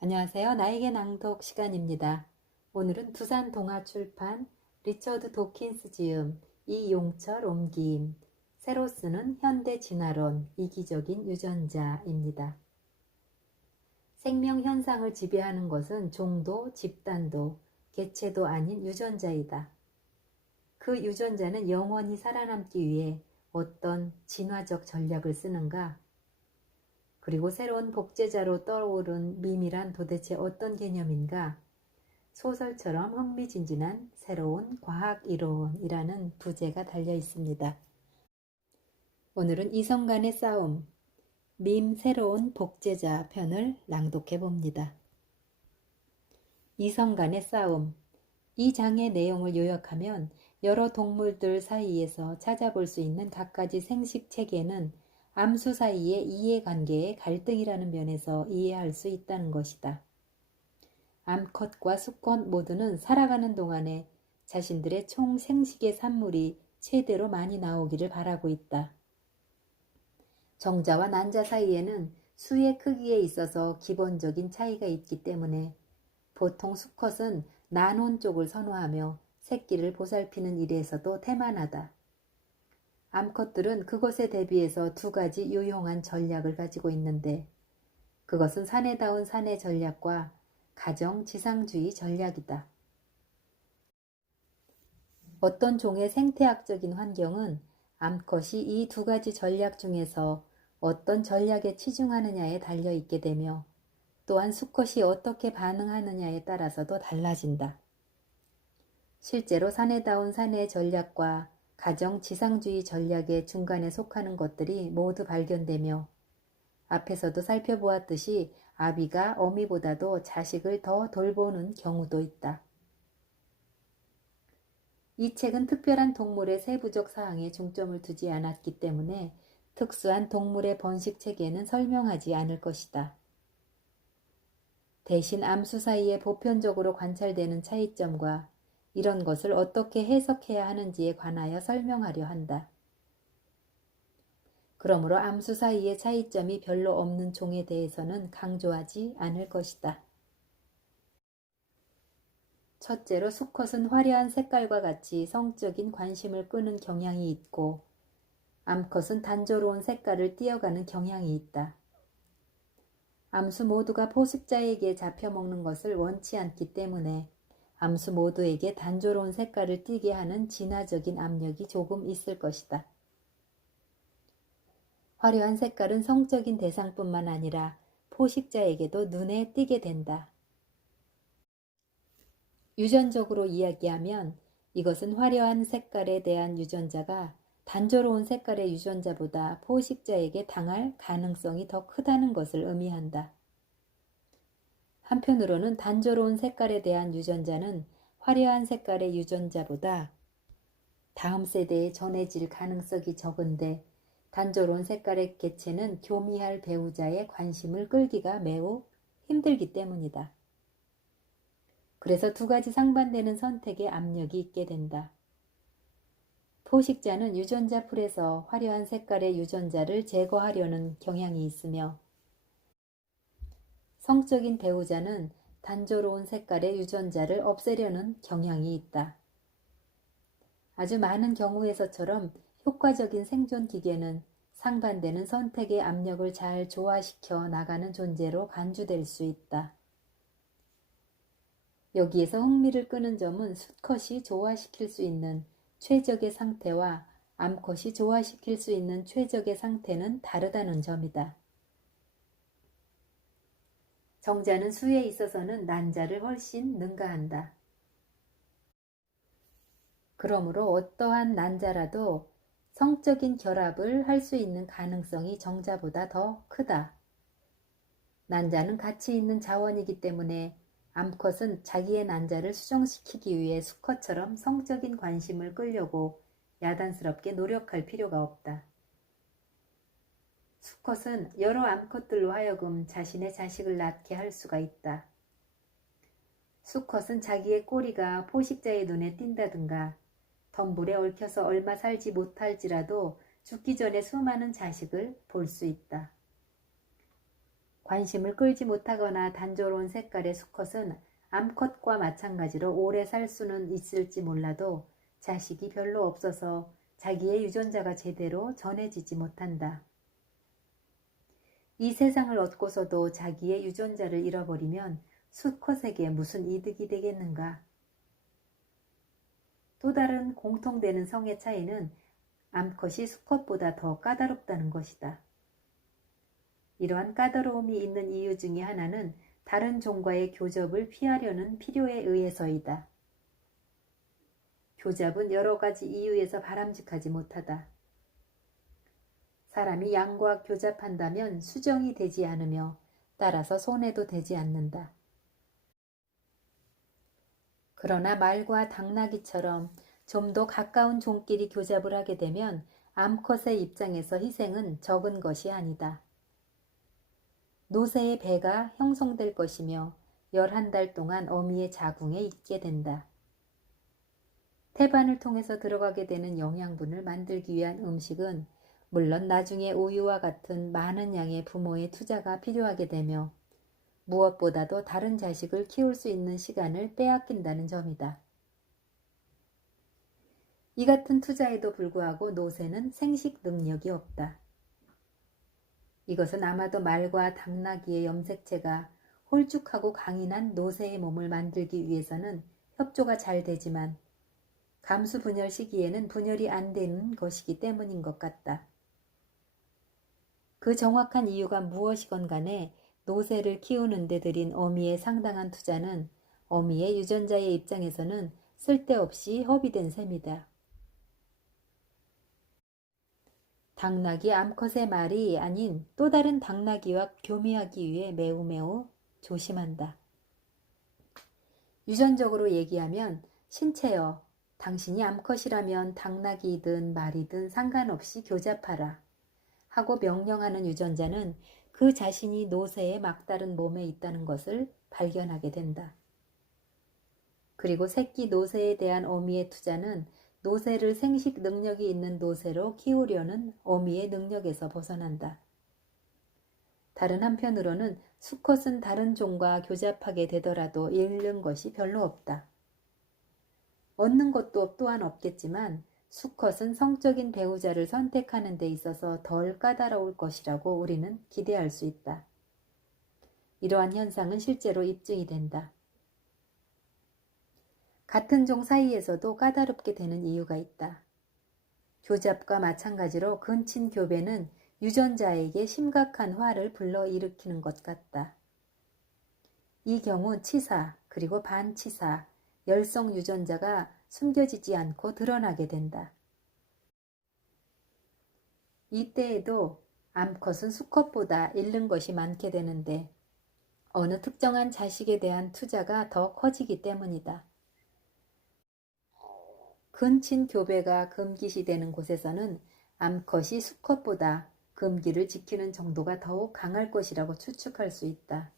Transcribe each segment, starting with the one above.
안녕하세요. 나에게 낭독 시간입니다. 오늘은 두산 동아출판 리처드 도킨스 지음 이용철 옮김 새로 쓰는 현대진화론 이기적인 유전자입니다. 생명 현상을 지배하는 것은 종도, 집단도, 개체도 아닌 유전자이다. 그 유전자는 영원히 살아남기 위해 어떤 진화적 전략을 쓰는가? 그리고 새로운 복제자로 떠오른 밈이란 도대체 어떤 개념인가? 소설처럼 흥미진진한 새로운 과학이론이라는 부제가 달려 있습니다. 오늘은 이성 간의 싸움, 밈 새로운 복제자 편을 낭독해 봅니다. 이성 간의 싸움. 이 장의 내용을 요약하면 여러 동물들 사이에서 찾아볼 수 있는 갖가지 생식 체계는 암수 사이의 이해관계의 갈등이라는 면에서 이해할 수 있다는 것이다. 암컷과 수컷 모두는 살아가는 동안에 자신들의 총 생식의 산물이 최대로 많이 나오기를 바라고 있다. 정자와 난자 사이에는 수의 크기에 있어서 기본적인 차이가 있기 때문에 보통 수컷은 난혼 쪽을 선호하며 새끼를 보살피는 일에서도 태만하다. 암컷들은 그것에 대비해서 두 가지 유용한 전략을 가지고 있는데 그것은 사내다운 사내 전략과 가정 지상주의 전략이다. 어떤 종의 생태학적인 환경은 암컷이 이 두 가지 전략 중에서 어떤 전략에 치중하느냐에 달려 있게 되며 또한 수컷이 어떻게 반응하느냐에 따라서도 달라진다. 실제로 사내다운 사내 전략과 가정 지상주의 전략의 중간에 속하는 것들이 모두 발견되며 앞에서도 살펴보았듯이 아비가 어미보다도 자식을 더 돌보는 경우도 있다. 이 책은 특별한 동물의 세부적 사항에 중점을 두지 않았기 때문에 특수한 동물의 번식 체계는 설명하지 않을 것이다. 대신 암수 사이에 보편적으로 관찰되는 차이점과 이런 것을 어떻게 해석해야 하는지에 관하여 설명하려 한다. 그러므로 암수 사이의 차이점이 별로 없는 종에 대해서는 강조하지 않을 것이다. 첫째로 수컷은 화려한 색깔과 같이 성적인 관심을 끄는 경향이 있고 암컷은 단조로운 색깔을 띄어가는 경향이 있다. 암수 모두가 포식자에게 잡혀먹는 것을 원치 않기 때문에 암수 모두에게 단조로운 색깔을 띠게 하는 진화적인 압력이 조금 있을 것이다. 화려한 색깔은 성적인 대상뿐만 아니라 포식자에게도 눈에 띄게 된다. 유전적으로 이야기하면 이것은 화려한 색깔에 대한 유전자가 단조로운 색깔의 유전자보다 포식자에게 당할 가능성이 더 크다는 것을 의미한다. 한편으로는 단조로운 색깔에 대한 유전자는 화려한 색깔의 유전자보다 다음 세대에 전해질 가능성이 적은데 단조로운 색깔의 개체는 교미할 배우자의 관심을 끌기가 매우 힘들기 때문이다. 그래서 두 가지 상반되는 선택에 압력이 있게 된다. 포식자는 유전자 풀에서 화려한 색깔의 유전자를 제거하려는 경향이 있으며 성적인 배우자는 단조로운 색깔의 유전자를 없애려는 경향이 있다. 아주 많은 경우에서처럼 효과적인 생존 기계는 상반되는 선택의 압력을 잘 조화시켜 나가는 존재로 간주될 수 있다. 여기에서 흥미를 끄는 점은 수컷이 조화시킬 수 있는 최적의 상태와 암컷이 조화시킬 수 있는 최적의 상태는 다르다는 점이다. 정자는 수에 있어서는 난자를 훨씬 능가한다. 그러므로 어떠한 난자라도 성적인 결합을 할 수 있는 가능성이 정자보다 더 크다. 난자는 가치 있는 자원이기 때문에 암컷은 자기의 난자를 수정시키기 위해 수컷처럼 성적인 관심을 끌려고 야단스럽게 노력할 필요가 없다. 수컷은 여러 암컷들로 하여금 자신의 자식을 낳게 할 수가 있다. 수컷은 자기의 꼬리가 포식자의 눈에 띈다든가 덤불에 얽혀서 얼마 살지 못할지라도 죽기 전에 수많은 자식을 볼 수 있다. 관심을 끌지 못하거나 단조로운 색깔의 수컷은 암컷과 마찬가지로 오래 살 수는 있을지 몰라도 자식이 별로 없어서 자기의 유전자가 제대로 전해지지 못한다. 이 세상을 얻고서도 자기의 유전자를 잃어버리면 수컷에게 무슨 이득이 되겠는가? 또 다른 공통되는 성의 차이는 암컷이 수컷보다 더 까다롭다는 것이다. 이러한 까다로움이 있는 이유 중에 하나는 다른 종과의 교접을 피하려는 필요에 의해서이다. 교잡은 여러 가지 이유에서 바람직하지 못하다. 사람이 양과 교잡한다면 수정이 되지 않으며 따라서 손해도 되지 않는다. 그러나 말과 당나귀처럼 좀 더 가까운 종끼리 교잡을 하게 되면 암컷의 입장에서 희생은 적은 것이 아니다. 노새의 배가 형성될 것이며 11달 동안 어미의 자궁에 있게 된다. 태반을 통해서 들어가게 되는 영양분을 만들기 위한 음식은 물론 나중에 우유와 같은 많은 양의 부모의 투자가 필요하게 되며 무엇보다도 다른 자식을 키울 수 있는 시간을 빼앗긴다는 점이다. 이 같은 투자에도 불구하고 노새는 생식 능력이 없다. 이것은 아마도 말과 당나귀의 염색체가 홀쭉하고 강인한 노새의 몸을 만들기 위해서는 협조가 잘 되지만 감수 분열 시기에는 분열이 안 되는 것이기 때문인 것 같다. 그 정확한 이유가 무엇이건 간에 노새를 키우는 데 들인 어미의 상당한 투자는 어미의 유전자의 입장에서는 쓸데없이 허비된 셈이다. 당나귀 암컷의 말이 아닌 또 다른 당나귀와 교미하기 위해 매우 조심한다. 유전적으로 얘기하면 신체여, 당신이 암컷이라면 당나귀이든 말이든 상관없이 교잡하라 하고 명령하는 유전자는 그 자신이 노새의 막다른 몸에 있다는 것을 발견하게 된다. 그리고 새끼 노새에 대한 어미의 투자는 노새를 생식 능력이 있는 노새로 키우려는 어미의 능력에서 벗어난다. 다른 한편으로는 수컷은 다른 종과 교잡하게 되더라도 잃는 것이 별로 없다. 얻는 것도 또한 없겠지만 수컷은 성적인 배우자를 선택하는 데 있어서 덜 까다로울 것이라고 우리는 기대할 수 있다. 이러한 현상은 실제로 입증이 된다. 같은 종 사이에서도 까다롭게 되는 이유가 있다. 교잡과 마찬가지로 근친 교배는 유전자에게 심각한 화를 불러일으키는 것 같다. 이 경우 치사 그리고 반치사, 열성 유전자가 숨겨지지 않고 드러나게 된다. 이때에도 암컷은 수컷보다 잃는 것이 많게 되는데 어느 특정한 자식에 대한 투자가 더 커지기 때문이다. 근친 교배가 금기시되는 곳에서는 암컷이 수컷보다 금기를 지키는 정도가 더욱 강할 것이라고 추측할 수 있다.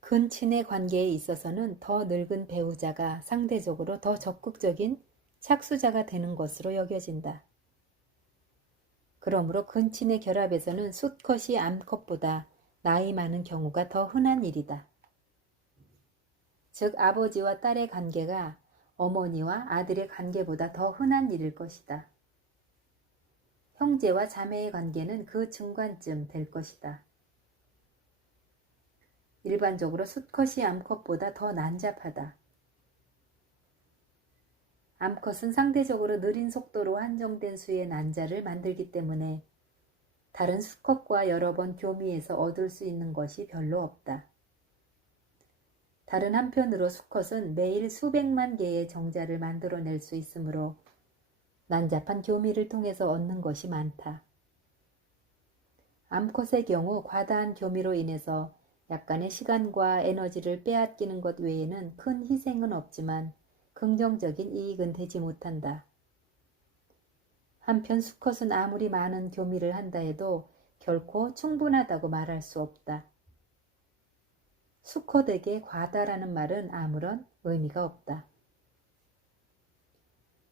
근친의 관계에 있어서는 더 늙은 배우자가 상대적으로 더 적극적인 착수자가 되는 것으로 여겨진다. 그러므로 근친의 결합에서는 수컷이 암컷보다 나이 많은 경우가 더 흔한 일이다. 즉 아버지와 딸의 관계가 어머니와 아들의 관계보다 더 흔한 일일 것이다. 형제와 자매의 관계는 그 중간쯤 될 것이다. 일반적으로 수컷이 암컷보다 더 난잡하다. 암컷은 상대적으로 느린 속도로 한정된 수의 난자를 만들기 때문에 다른 수컷과 여러 번 교미해서 얻을 수 있는 것이 별로 없다. 다른 한편으로 수컷은 매일 수백만 개의 정자를 만들어낼 수 있으므로 난잡한 교미를 통해서 얻는 것이 많다. 암컷의 경우 과다한 교미로 인해서 약간의 시간과 에너지를 빼앗기는 것 외에는 큰 희생은 없지만 긍정적인 이익은 되지 못한다. 한편 수컷은 아무리 많은 교미를 한다 해도 결코 충분하다고 말할 수 없다. 수컷에게 과다라는 말은 아무런 의미가 없다.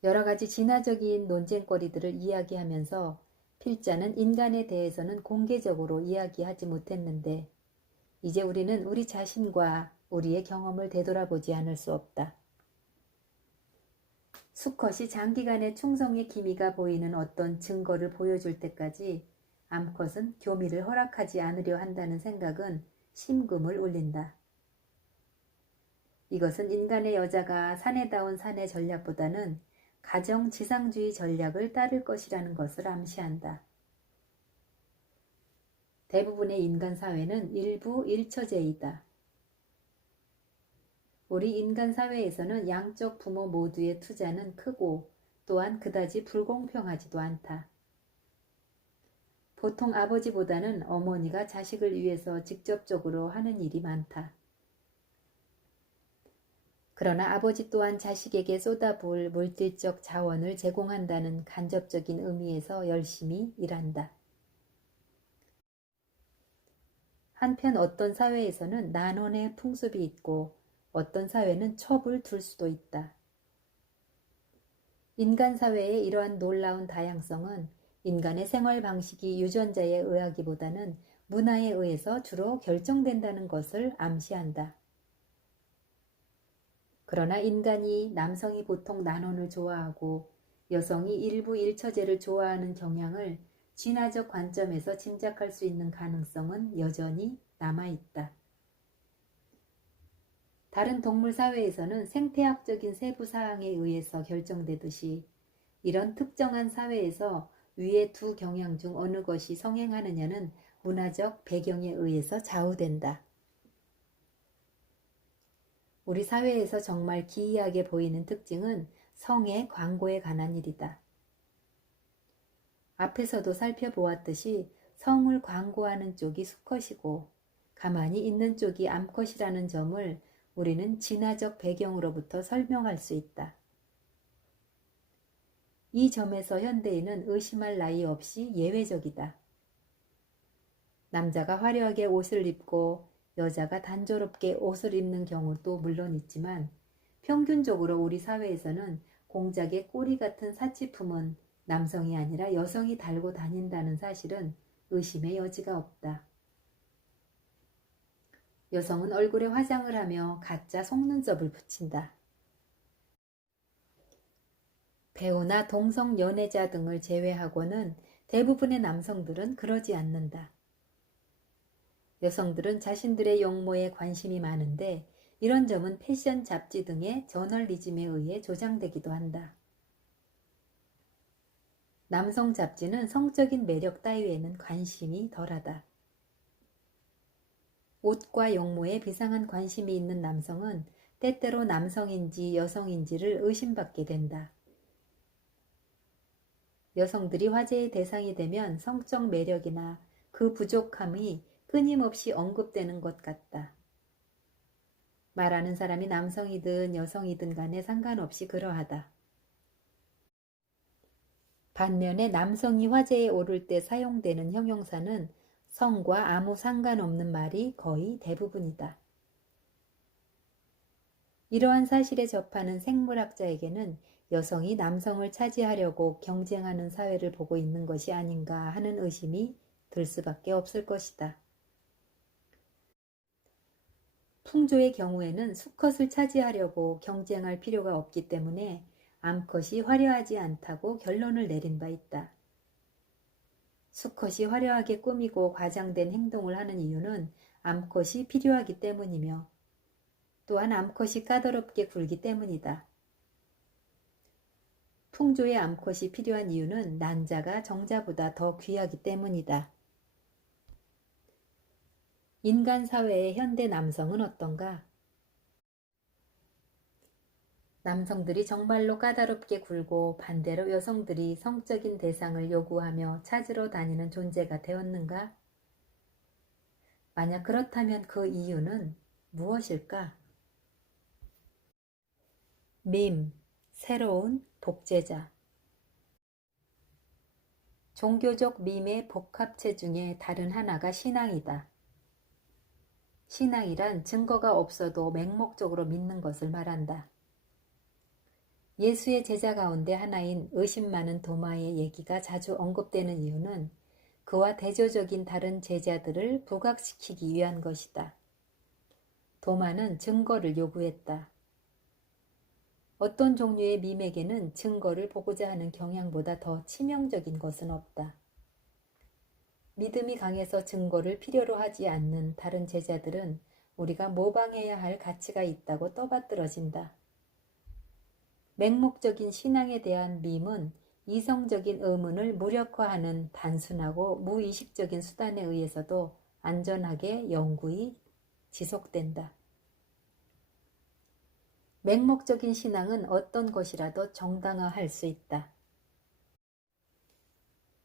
여러 가지 진화적인 논쟁거리들을 이야기하면서 필자는 인간에 대해서는 공개적으로 이야기하지 못했는데 이제 우리는 우리 자신과 우리의 경험을 되돌아보지 않을 수 없다. 수컷이 장기간의 충성의 기미가 보이는 어떤 증거를 보여줄 때까지 암컷은 교미를 허락하지 않으려 한다는 생각은 심금을 울린다. 이것은 인간의 여자가 사내다운 사내 전략보다는 가정 지상주의 전략을 따를 것이라는 것을 암시한다. 대부분의 인간 사회는 일부 일처제이다. 우리 인간 사회에서는 양쪽 부모 모두의 투자는 크고 또한 그다지 불공평하지도 않다. 보통 아버지보다는 어머니가 자식을 위해서 직접적으로 하는 일이 많다. 그러나 아버지 또한 자식에게 쏟아부을 물질적 자원을 제공한다는 간접적인 의미에서 열심히 일한다. 한편 어떤 사회에서는 난원의 풍습이 있고 어떤 사회는 첩을 둘 수도 있다. 인간 사회의 이러한 놀라운 다양성은 인간의 생활 방식이 유전자에 의하기보다는 문화에 의해서 주로 결정된다는 것을 암시한다. 그러나 인간이 남성이 보통 난원을 좋아하고 여성이 일부 일처제를 좋아하는 경향을 진화적 관점에서 짐작할 수 있는 가능성은 여전히 남아있다. 다른 동물 사회에서는 생태학적인 세부 사항에 의해서 결정되듯이 이런 특정한 사회에서 위의 두 경향 중 어느 것이 성행하느냐는 문화적 배경에 의해서 좌우된다. 우리 사회에서 정말 기이하게 보이는 특징은 성의 광고에 관한 일이다. 앞에서도 살펴보았듯이 성을 광고하는 쪽이 수컷이고 가만히 있는 쪽이 암컷이라는 점을 우리는 진화적 배경으로부터 설명할 수 있다. 이 점에서 현대인은 의심할 나위 없이 예외적이다. 남자가 화려하게 옷을 입고 여자가 단조롭게 옷을 입는 경우도 물론 있지만 평균적으로 우리 사회에서는 공작의 꼬리 같은 사치품은 남성이 아니라 여성이 달고 다닌다는 사실은 의심의 여지가 없다. 여성은 얼굴에 화장을 하며 가짜 속눈썹을 붙인다. 배우나 동성 연애자 등을 제외하고는 대부분의 남성들은 그러지 않는다. 여성들은 자신들의 용모에 관심이 많은데 이런 점은 패션 잡지 등의 저널리즘에 의해 조장되기도 한다. 남성 잡지는 성적인 매력 따위에는 관심이 덜하다. 옷과 용모에 비상한 관심이 있는 남성은 때때로 남성인지 여성인지를 의심받게 된다. 여성들이 화제의 대상이 되면 성적 매력이나 그 부족함이 끊임없이 언급되는 것 같다. 말하는 사람이 남성이든 여성이든 간에 상관없이 그러하다. 반면에 남성이 화제에 오를 때 사용되는 형용사는 성과 아무 상관없는 말이 거의 대부분이다. 이러한 사실에 접하는 생물학자에게는 여성이 남성을 차지하려고 경쟁하는 사회를 보고 있는 것이 아닌가 하는 의심이 들 수밖에 없을 것이다. 풍조의 경우에는 수컷을 차지하려고 경쟁할 필요가 없기 때문에 암컷이 화려하지 않다고 결론을 내린 바 있다. 수컷이 화려하게 꾸미고 과장된 행동을 하는 이유는 암컷이 필요하기 때문이며 또한 암컷이 까다롭게 굴기 때문이다. 풍조의 암컷이 필요한 이유는 난자가 정자보다 더 귀하기 때문이다. 인간 사회의 현대 남성은 어떤가? 남성들이 정말로 까다롭게 굴고 반대로 여성들이 성적인 대상을 요구하며 찾으러 다니는 존재가 되었는가? 만약 그렇다면 그 이유는 무엇일까? 밈, 새로운 독재자. 종교적 밈의 복합체 중에 다른 하나가 신앙이다. 신앙이란 증거가 없어도 맹목적으로 믿는 것을 말한다. 예수의 제자 가운데 하나인 의심 많은 도마의 얘기가 자주 언급되는 이유는 그와 대조적인 다른 제자들을 부각시키기 위한 것이다. 도마는 증거를 요구했다. 어떤 종류의 밈에게는 증거를 보고자 하는 경향보다 더 치명적인 것은 없다. 믿음이 강해서 증거를 필요로 하지 않는 다른 제자들은 우리가 모방해야 할 가치가 있다고 떠받들어진다. 맹목적인 신앙에 대한 밈은 이성적인 의문을 무력화하는 단순하고 무의식적인 수단에 의해서도 안전하게 영구히 지속된다. 맹목적인 신앙은 어떤 것이라도 정당화할 수 있다.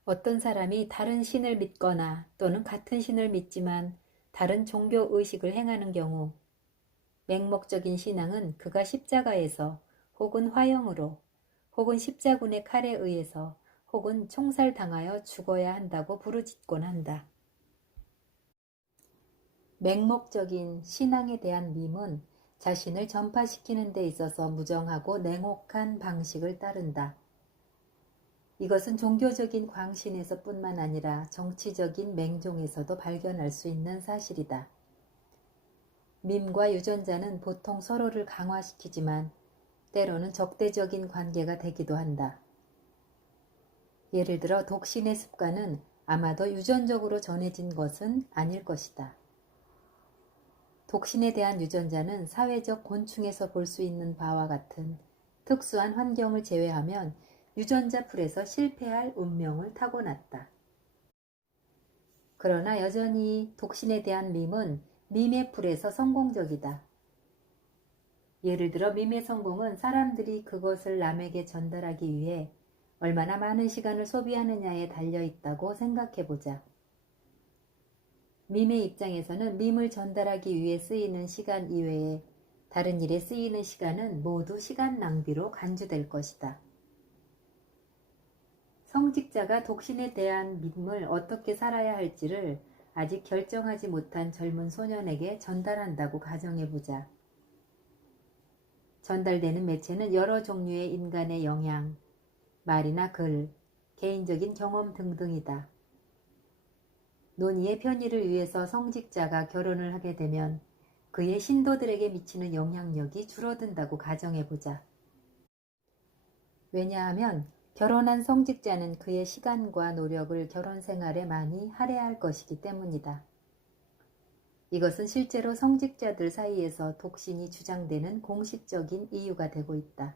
어떤 사람이 다른 신을 믿거나 또는 같은 신을 믿지만 다른 종교 의식을 행하는 경우 맹목적인 신앙은 그가 십자가에서 혹은 화형으로 혹은 십자군의 칼에 의해서 혹은 총살당하여 죽어야 한다고 부르짖곤 한다. 맹목적인 신앙에 대한 밈은 자신을 전파시키는 데 있어서 무정하고 냉혹한 방식을 따른다. 이것은 종교적인 광신에서 뿐만 아니라 정치적인 맹종에서도 발견할 수 있는 사실이다. 밈과 유전자는 보통 서로를 강화시키지만 때로는 적대적인 관계가 되기도 한다. 예를 들어 독신의 습관은 아마도 유전적으로 전해진 것은 아닐 것이다. 독신에 대한 유전자는 사회적 곤충에서 볼 수 있는 바와 같은 특수한 환경을 제외하면 유전자 풀에서 실패할 운명을 타고났다. 그러나 여전히 독신에 대한 밈은 밈의 풀에서 성공적이다. 예를 들어 밈의 성공은 사람들이 그것을 남에게 전달하기 위해 얼마나 많은 시간을 소비하느냐에 달려있다고 생각해보자. 밈의 입장에서는 밈을 전달하기 위해 쓰이는 시간 이외에 다른 일에 쓰이는 시간은 모두 시간 낭비로 간주될 것이다. 성직자가 독신에 대한 밈을 어떻게 살아야 할지를 아직 결정하지 못한 젊은 소년에게 전달한다고 가정해보자. 전달되는 매체는 여러 종류의 인간의 영향, 말이나 글, 개인적인 경험 등등이다. 논의의 편의를 위해서 성직자가 결혼을 하게 되면 그의 신도들에게 미치는 영향력이 줄어든다고 가정해보자. 왜냐하면 결혼한 성직자는 그의 시간과 노력을 결혼 생활에 많이 할애할 것이기 때문이다. 이것은 실제로 성직자들 사이에서 독신이 주장되는 공식적인 이유가 되고 있다.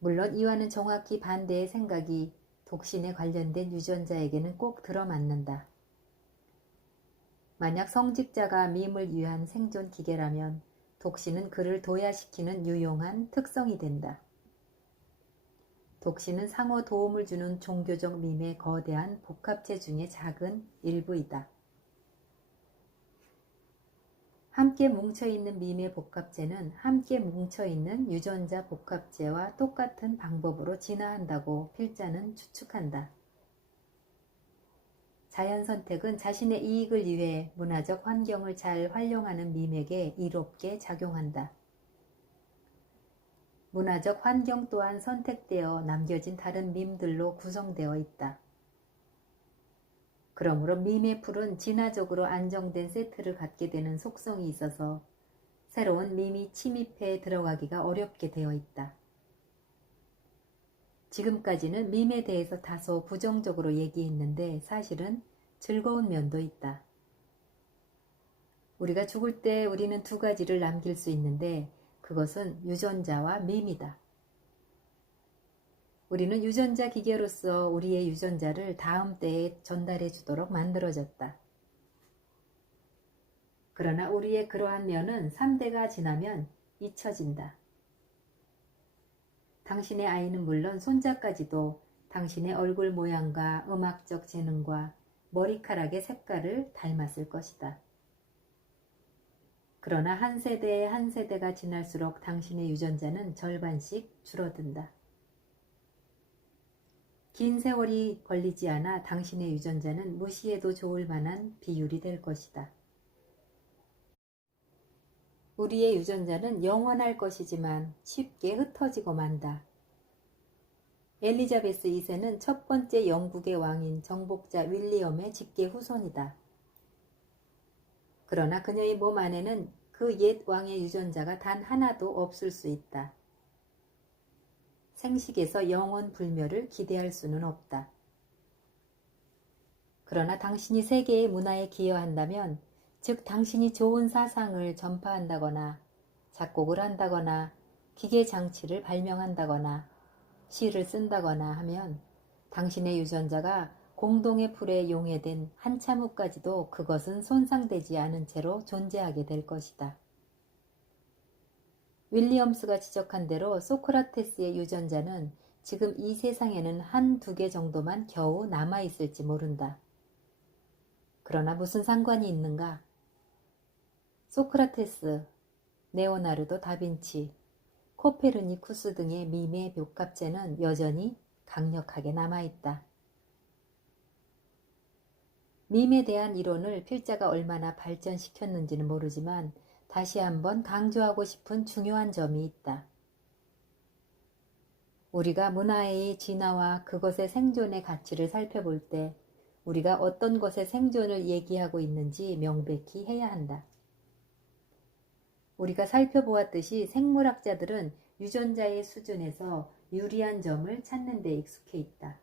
물론 이와는 정확히 반대의 생각이 독신에 관련된 유전자에게는 꼭 들어맞는다. 만약 성직자가 밈을 위한 생존 기계라면 독신은 그를 도야시키는 유용한 특성이 된다. 독신은 상호 도움을 주는 종교적 밈의 거대한 복합체 중의 작은 일부이다. 함께 뭉쳐있는 밈의 복합체는 함께 뭉쳐있는 유전자 복합체와 똑같은 방법으로 진화한다고 필자는 추측한다. 자연 선택은 자신의 이익을 위해 문화적 환경을 잘 활용하는 밈에게 이롭게 작용한다. 문화적 환경 또한 선택되어 남겨진 다른 밈들로 구성되어 있다. 그러므로 밈의 풀은 진화적으로 안정된 세트를 갖게 되는 속성이 있어서 새로운 밈이 침입해 들어가기가 어렵게 되어 있다. 지금까지는 밈에 대해서 다소 부정적으로 얘기했는데 사실은 즐거운 면도 있다. 우리가 죽을 때 우리는 두 가지를 남길 수 있는데 그것은 유전자와 밈이다. 우리는 유전자 기계로서 우리의 유전자를 다음 때에 전달해 주도록 만들어졌다. 그러나 우리의 그러한 면은 3대가 지나면 잊혀진다. 당신의 아이는 물론 손자까지도 당신의 얼굴 모양과 음악적 재능과 머리카락의 색깔을 닮았을 것이다. 그러나 한 세대에 한 세대가 지날수록 당신의 유전자는 절반씩 줄어든다. 긴 세월이 걸리지 않아 당신의 유전자는 무시해도 좋을 만한 비율이 될 것이다. 우리의 유전자는 영원할 것이지만 쉽게 흩어지고 만다. 엘리자베스 2세는 첫 번째 영국의 왕인 정복자 윌리엄의 직계 후손이다. 그러나 그녀의 몸 안에는 그 옛 왕의 유전자가 단 하나도 없을 수 있다. 생식에서 영원 불멸을 기대할 수는 없다. 그러나 당신이 세계의 문화에 기여한다면, 즉 당신이 좋은 사상을 전파한다거나 작곡을 한다거나 기계 장치를 발명한다거나 시를 쓴다거나 하면 당신의 유전자가 공동의 풀에 용해된 한참 후까지도 그것은 손상되지 않은 채로 존재하게 될 것이다. 윌리엄스가 지적한 대로 소크라테스의 유전자는 지금 이 세상에는 한두 개 정도만 겨우 남아있을지 모른다. 그러나 무슨 상관이 있는가? 소크라테스, 레오나르도 다빈치, 코페르니쿠스 등의 밈의 묘값제는 여전히 강력하게 남아있다. 밈에 대한 이론을 필자가 얼마나 발전시켰는지는 모르지만 다시 한번 강조하고 싶은 중요한 점이 있다. 우리가 문화의 진화와 그것의 생존의 가치를 살펴볼 때 우리가 어떤 것의 생존을 얘기하고 있는지 명백히 해야 한다. 우리가 살펴보았듯이 생물학자들은 유전자의 수준에서 유리한 점을 찾는 데 익숙해 있다.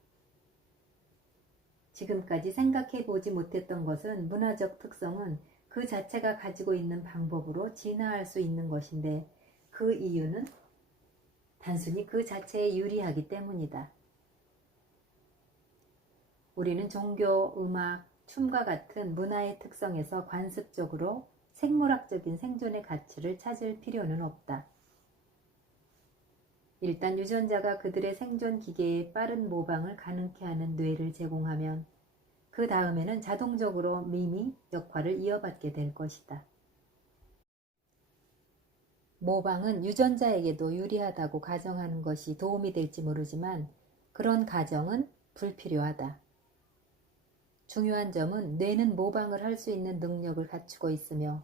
지금까지 생각해 보지 못했던 것은 문화적 특성은 그 자체가 가지고 있는 방법으로 진화할 수 있는 것인데 그 이유는 단순히 그 자체에 유리하기 때문이다. 우리는 종교, 음악, 춤과 같은 문화의 특성에서 관습적으로 생물학적인 생존의 가치를 찾을 필요는 없다. 일단 유전자가 그들의 생존 기계의 빠른 모방을 가능케 하는 뇌를 제공하면 그 다음에는 자동적으로 밈이 역할을 이어받게 될 것이다. 모방은 유전자에게도 유리하다고 가정하는 것이 도움이 될지 모르지만 그런 가정은 불필요하다. 중요한 점은 뇌는 모방을 할 수 있는 능력을 갖추고 있으며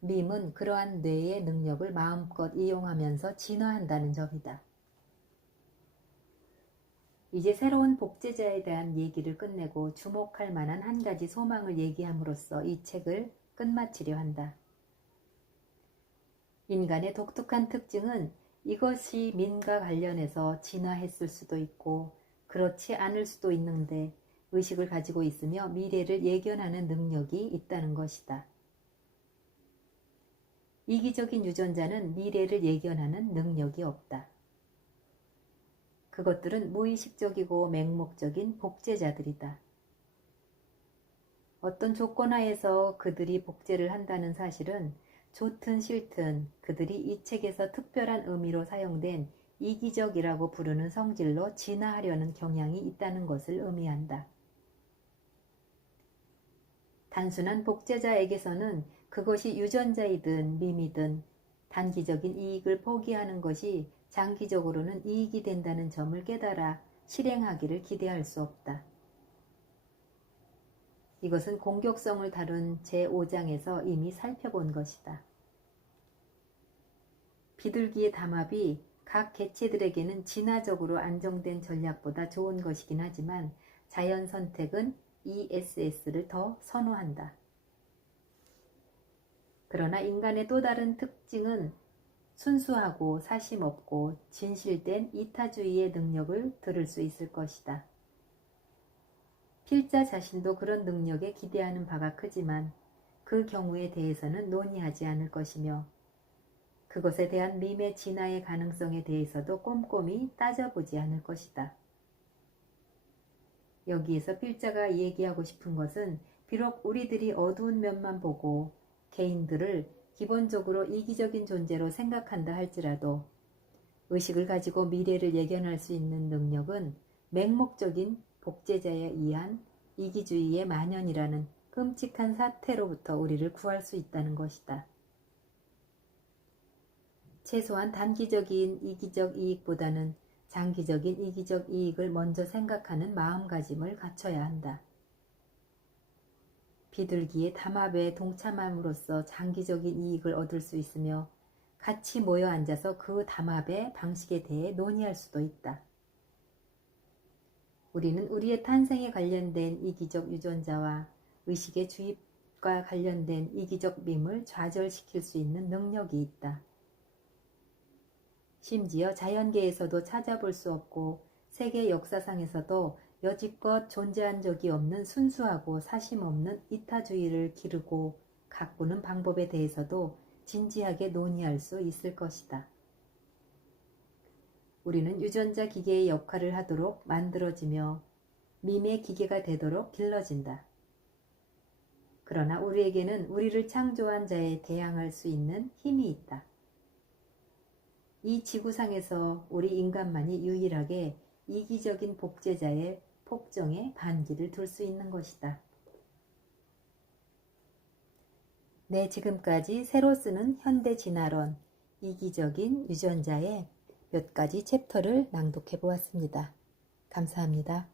밈은 그러한 뇌의 능력을 마음껏 이용하면서 진화한다는 점이다. 이제 새로운 복제자에 대한 얘기를 끝내고 주목할 만한 한 가지 소망을 얘기함으로써 이 책을 끝마치려 한다. 인간의 독특한 특징은 이것이 민과 관련해서 진화했을 수도 있고 그렇지 않을 수도 있는데 의식을 가지고 있으며 미래를 예견하는 능력이 있다는 것이다. 이기적인 유전자는 미래를 예견하는 능력이 없다. 그것들은 무의식적이고 맹목적인 복제자들이다. 어떤 조건 하에서 그들이 복제를 한다는 사실은 좋든 싫든 그들이 이 책에서 특별한 의미로 사용된 이기적이라고 부르는 성질로 진화하려는 경향이 있다는 것을 의미한다. 단순한 복제자에게서는 그것이 유전자이든 밈이든 단기적인 이익을 포기하는 것이 장기적으로는 이익이 된다는 점을 깨달아 실행하기를 기대할 수 없다. 이것은 공격성을 다룬 제5장에서 이미 살펴본 것이다. 비둘기의 담합이 각 개체들에게는 진화적으로 안정된 전략보다 좋은 것이긴 하지만 자연 선택은 ESS를 더 선호한다. 그러나 인간의 또 다른 특징은 순수하고 사심없고 진실된 이타주의의 능력을 들을 수 있을 것이다. 필자 자신도 그런 능력에 기대하는 바가 크지만 그 경우에 대해서는 논의하지 않을 것이며 그것에 대한 밈의 진화의 가능성에 대해서도 꼼꼼히 따져보지 않을 것이다. 여기에서 필자가 얘기하고 싶은 것은 비록 우리들이 어두운 면만 보고 개인들을 기본적으로 이기적인 존재로 생각한다 할지라도 의식을 가지고 미래를 예견할 수 있는 능력은 맹목적인 복제자에 의한 이기주의의 만연이라는 끔찍한 사태로부터 우리를 구할 수 있다는 것이다. 최소한 단기적인 이기적 이익보다는 장기적인 이기적 이익을 먼저 생각하는 마음가짐을 갖춰야 한다. 비둘기의 담합에 동참함으로써 장기적인 이익을 얻을 수 있으며 같이 모여 앉아서 그 담합의 방식에 대해 논의할 수도 있다. 우리는 우리의 탄생에 관련된 이기적 유전자와 의식의 주입과 관련된 이기적 밈을 좌절시킬 수 있는 능력이 있다. 심지어 자연계에서도 찾아볼 수 없고 세계 역사상에서도 여지껏 존재한 적이 없는 순수하고 사심 없는 이타주의를 기르고 가꾸는 방법에 대해서도 진지하게 논의할 수 있을 것이다. 우리는 유전자 기계의 역할을 하도록 만들어지며 밈의 기계가 되도록 길러진다. 그러나 우리에게는 우리를 창조한 자에 대항할 수 있는 힘이 있다. 이 지구상에서 우리 인간만이 유일하게 이기적인 복제자의 폭정에 반기를 둘 수 있는 것이다. 네, 지금까지 새로 쓰는 현대 진화론, 이기적인 유전자의 몇 가지 챕터를 낭독해 보았습니다. 감사합니다.